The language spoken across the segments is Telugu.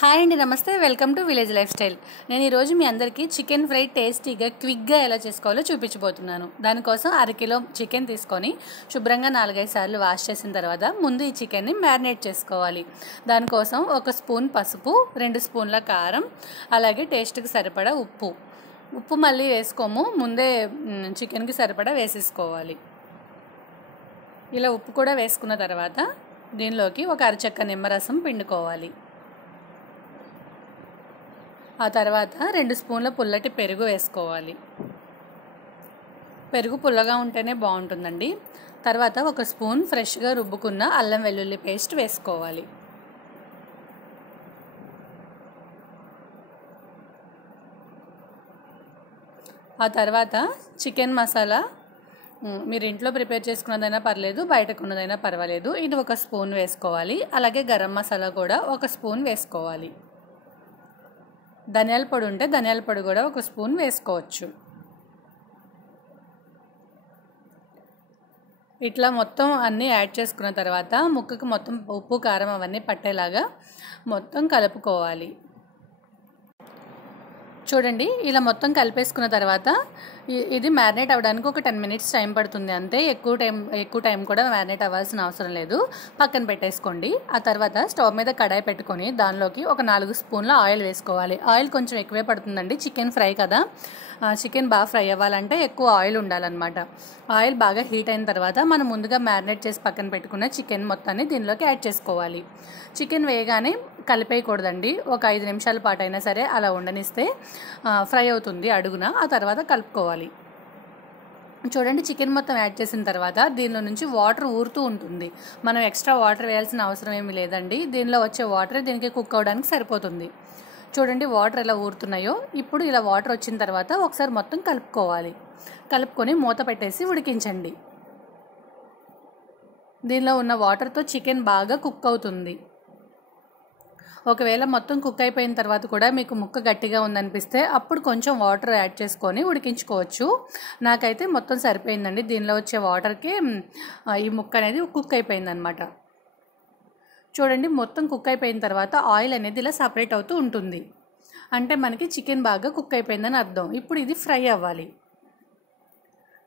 హాయ్ అండి, నమస్తే. Welcome to village life style. నేను ఈరోజు మీ అందరికీ చికెన్ ఫ్రై టేస్టీగా క్విక్గా ఎలా చేసుకోవాలో చూపించబోతున్నాను. దానికోసం అరకిలో చికెన్ తీసుకొని శుభ్రంగా 4-5 సార్లు వాష్ చేసిన తర్వాత ముందు ఈ చికెన్ని మ్యారినేట్ చేసుకోవాలి. దానికోసం 1 స్పూన్ పసుపు, 2 స్పూన్ల కారం, అలాగే టేస్ట్కి సరిపడా ఉప్పు మళ్ళీ వేసుకోము, ముందే చికెన్కి సరిపడా వేసేసుకోవాలి. ఇలా ఉప్పు కూడా వేసుకున్న తర్వాత దీనిలోకి 1 అరచెక్క నిమ్మరసం పిండుకోవాలి. ఆ తర్వాత 2 స్పూన్ల పుల్లటి పెరుగు వేసుకోవాలి. పెరుగు పుల్లగా ఉంటేనే బాగుంటుందండి. తర్వాత 1 స్పూన్ ఫ్రెష్గా రుబ్బుకున్న అల్లం వెల్లుల్లి పేస్ట్ వేసుకోవాలి. ఆ తర్వాత చికెన్ మసాలా మీరు ఇంట్లో ప్రిపేర్ చేసుకున్నదైనా పర్లేదు, బయట కొన్నదైనా పర్వాలేదు, ఇది 1 స్పూన్ వేసుకోవాలి. అలాగే గరం మసాలా కూడా 1 స్పూన్ వేసుకోవాలి. ధనియాల పొడి ఉంటే ధనియాల పొడి కూడా 1 స్పూన్ వేసుకోవచ్చు. ఇట్లా మొత్తం అన్నీ యాడ్ చేసుకున్న తర్వాత ముక్కకు మొత్తం ఉప్పు కారం అవన్నీ పట్టేలాగా మొత్తం కలుపుకోవాలి. చూడండి, ఇలా మొత్తం కలిపేసుకున్న తర్వాత ఇది మ్యారినేట్ అవ్వడానికి ఒక 10 మినిట్స్ టైం పడుతుంది అంతే. ఎక్కువ టైం కూడా మ్యారినేట్ అవ్వాల్సిన అవసరం లేదు. పక్కన పెట్టేసుకోండి. ఆ తర్వాత స్టవ్ మీద కడాయి పెట్టుకొని దానిలోకి ఒక 4 స్పూన్ల ఆయిల్ వేసుకోవాలి. ఆయిల్ కొంచెం ఎక్కువే పడుతుందండి, చికెన్ ఫ్రై కదా. చికెన్ బాగా ఫ్రై అవ్వాలంటే ఎక్కువ ఆయిల్ ఉండాలన్నమాట. ఆయిల్ బాగా హీట్ అయిన తర్వాత మనం ముందుగా మ్యారినేట్ చేసి పక్కన పెట్టుకున్న చికెన్ మొత్తాన్ని దీనిలోకి యాడ్ చేసుకోవాలి. చికెన్ వేయగానే కలిపేయకూడదండి. ఒక 5 నిమిషాల పాటు అయినా సరే అలా ఉండనిస్తే ఫ్రై అవుతుంది అడుగున. ఆ తర్వాత కలుపుకోవాలి. చూడండి, చికెన్ మొత్తం యాడ్ చేసిన తర్వాత దీనిలో నుంచి వాటర్ ఊరుతూ ఉంటుంది. మనం ఎక్స్ట్రా వాటర్ వేయాల్సిన అవసరం ఏమీ లేదండి. దీనిలో వచ్చే వాటర్ దీనికి కుక్ అవ్వడానికి సరిపోతుంది. చూడండి, వాటర్ ఎలా ఊరుతున్నాయో. ఇప్పుడు ఇలా వాటర్ వచ్చిన తర్వాత ఒకసారి మొత్తం కలుపుకోవాలి. కలుపుకొని మూత పెట్టేసి ఉడికించండి. దీనిలో ఉన్న వాటర్తో చికెన్ బాగా కుక్ అవుతుంది. ఒకవేళ మొత్తం కుక్ అయిపోయిన తర్వాత కూడా మీకు ముక్క గట్టిగా ఉందనిపిస్తే అప్పుడు కొంచెం వాటర్ యాడ్ చేసుకొని ఉడికించుకోవచ్చు. నాకైతే మొత్తం సరిపోయిందండి. దీనిలో వచ్చే వాటర్కి ఈ ముక్క అనేది కుక్ అయిపోయిందనమాట. చూడండి, మొత్తం కుక్ అయిపోయిన తర్వాత ఆయిల్ అనేది ఇలా సపరేట్ అవుతూ ఉంటుంది. అంటే మనకి చికెన్ బాగా కుక్ అయిపోయిందని అర్థం. ఇప్పుడు ఇది ఫ్రై అవ్వాలి.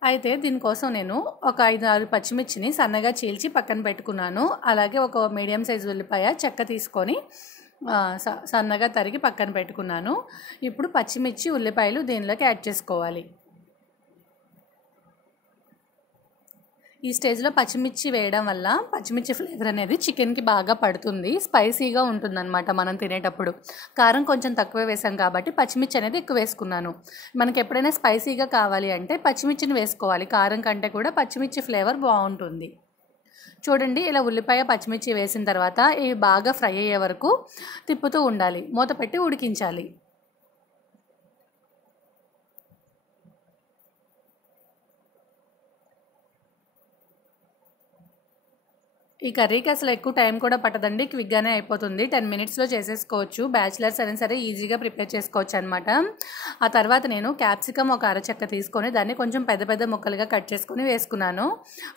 అయితే దీనికోసం నేను ఒక 5-6 పచ్చిమిర్చిని సన్నగా చీల్చి పక్కన పెట్టుకున్నాను. అలాగే ఒక మీడియం సైజు ఉల్లిపాయ చెక్క తీసుకొని సన్నగా తరిగి పక్కన పెట్టుకున్నాను. ఇప్పుడు పచ్చిమిర్చి ఉల్లిపాయలు దీనిలోకి యాడ్ చేసుకోవాలి. ఈ స్టేజ్లో పచ్చిమిర్చి వేయడం వల్ల పచ్చిమిర్చి ఫ్లేవర్ అనేది చికెన్కి బాగా పడుతుంది. స్పైసీగా ఉంటుందన్నమాట మనం తినేటప్పుడు. కారం కొంచెం తక్కువ వేసాం కాబట్టి పచ్చిమిర్చి అనేది ఎక్కువ వేసుకున్నాను. మనకి ఎప్పుడైనా స్పైసీగా కావాలి అంటే పచ్చిమిర్చిని వేసుకోవాలి. కారం కంటే కూడా పచ్చిమిర్చి ఫ్లేవర్ బాగుంటుంది. చూడండి, ఇలా ఉల్లిపాయ పచ్చిమిర్చి వేసిన తర్వాత ఇవి బాగా ఫ్రై అయ్యే వరకు తిప్పుతూ ఉండాలి. మూత పెట్టి ఉడికించాలి. ఈ కర్రీకి అసలు ఎక్కువ టైం కూడా పట్టదండి, క్విక్గానే అయిపోతుంది. 10 మినిట్స్లో చేసేసుకోవచ్చు. బ్యాచిలర్స్ అయినా సరే ఈజీగా ప్రిపేర్ చేసుకోవచ్చు అనమాట. ఆ తర్వాత నేను క్యాప్సికమ్ ఒక అరచెక్క తీసుకొని దాన్ని కొంచెం పెద్ద పెద్ద ముక్కలుగా కట్ చేసుకొని వేసుకున్నాను.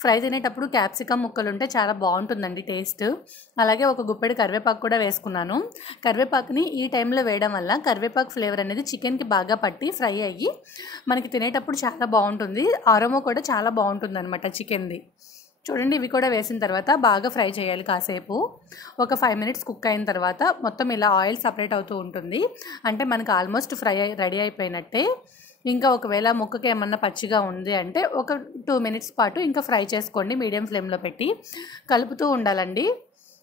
ఫ్రై తినేటప్పుడు క్యాప్సికమ్ ముక్కలు ఉంటే చాలా బాగుంటుందండి టేస్ట్. అలాగే ఒక గుప్పెడు కరివేపాకు కూడా వేసుకున్నాను. కరివేపాకుని ఈ టైంలో వేయడం వల్ల కరివేపాకు ఫ్లేవర్ అనేది చికెన్కి బాగా పట్టి ఫ్రై అయ్యి మనకి తినేటప్పుడు చాలా బాగుంటుంది. ఆరోమా కూడా చాలా బాగుంటుంది అనమాట చికెన్ది. చూడండి, ఇవి కూడా వేసిన తర్వాత బాగా ఫ్రై చేయాలి కాసేపు. ఒక 5 మినిట్స్ కుక్ అయిన తర్వాత మొత్తం ఇలా ఆయిల్ సపరేట్ అవుతూ ఉంటుంది. అంటే మనకు ఆల్మోస్ట్ రెడీ అయిపోయినట్టే. ఇంకా ఒకవేళ ముక్కకి ఏమన్నా పచ్చిగా ఉంది అంటే ఒక 2 మినిట్స్ పాటు ఇంకా ఫ్రై చేసుకోండి. మీడియం ఫ్లేమ్లో పెట్టి కలుపుతూ ఉండాలండి.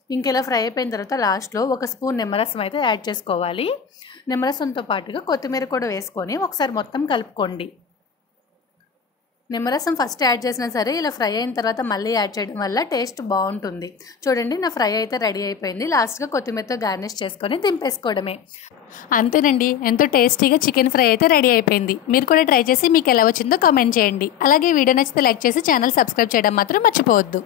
ఇంక ఇలా ఫ్రై అయిపోయిన తర్వాత లాస్ట్లో 1 స్పూన్ నిమ్మరసం అయితే యాడ్ చేసుకోవాలి. నిమ్మరసంతో పాటుగా కొత్తిమీర కూడా వేసుకొని ఒకసారి మొత్తం కలుపుకోండి. నిమ్మరసం ఫస్ట్ యాడ్ చేసినా సరే ఇలా ఫ్రై అయిన తర్వాత మళ్ళీ యాడ్ చేయడం వల్ల టేస్ట్ బాగుంటుంది. చూడండి, నా ఫ్రై అయితే రెడీ అయిపోయింది. లాస్ట్గా కొత్తిమీరతో గార్నిష్ చేసుకొని దింపేసుకోవడమే. అంతేనండి, ఎంతో టేస్టీగా చికెన్ ఫ్రై అయితే రెడీ అయిపోయింది. మీరు కూడా ట్రై చేసి మీకు ఎలా వచ్చిందో కామెంట్ చేయండి. అలాగే వీడియో నచ్చితే లైక్ చేసి ఛానల్ సబ్స్క్రైబ్ చేయడం మాత్రం మర్చిపోవద్దు.